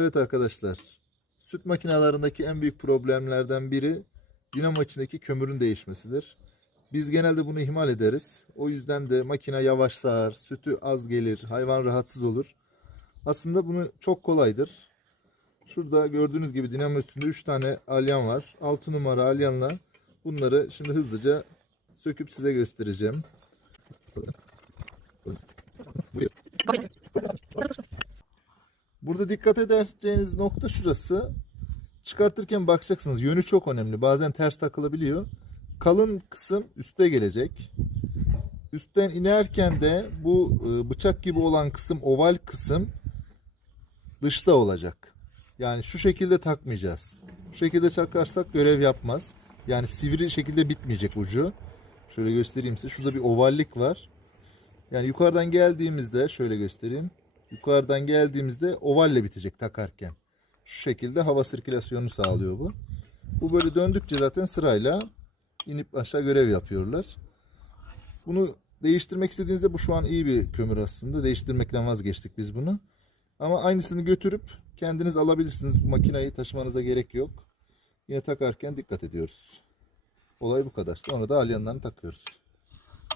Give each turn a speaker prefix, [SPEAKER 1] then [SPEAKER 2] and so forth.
[SPEAKER 1] Evet arkadaşlar, süt makinelerindeki en büyük problemlerden biri dinamo içindeki kömürün değişmesidir. Biz genelde bunu ihmal ederiz. O yüzden de makine yavaş sağar, sütü az gelir, hayvan rahatsız olur. Aslında bunu çok kolaydır. Şurada gördüğünüz gibi dinamo üstünde 3 tane alyan var. 6 numara alyanla bunları şimdi hızlıca söküp size göstereceğim. Burada dikkat edeceğiniz nokta şurası. Çıkartırken bakacaksınız. Yönü çok önemli. Bazen ters takılabiliyor. Kalın kısım üste gelecek. Üstten inerken de bu e, bıçak gibi olan kısım, oval kısım dışta olacak. Yani şu şekilde takmayacağız. Bu şekilde takarsak görev yapmaz. Yani sivri şekilde bitmeyecek ucu. Şöyle göstereyim size. Şurada bir ovallik var. Yani yukarıdan geldiğimizde şöyle göstereyim. Yukarıdan geldiğimizde ovalle bitecek takarken. Şu şekilde hava sirkülasyonunu sağlıyor bu. Bu böyle döndükçe zaten sırayla inip aşağı görev yapıyorlar. Bunu değiştirmek istediğinizde bu şu an iyi bir kömür aslında. Değiştirmekten vazgeçtik biz bunu. Ama aynısını götürüp kendiniz alabilirsiniz. Bu makineyi taşımanıza gerek yok. Yine takarken dikkat ediyoruz. Olay bu kadar. Sonra da alyanlarını takıyoruz.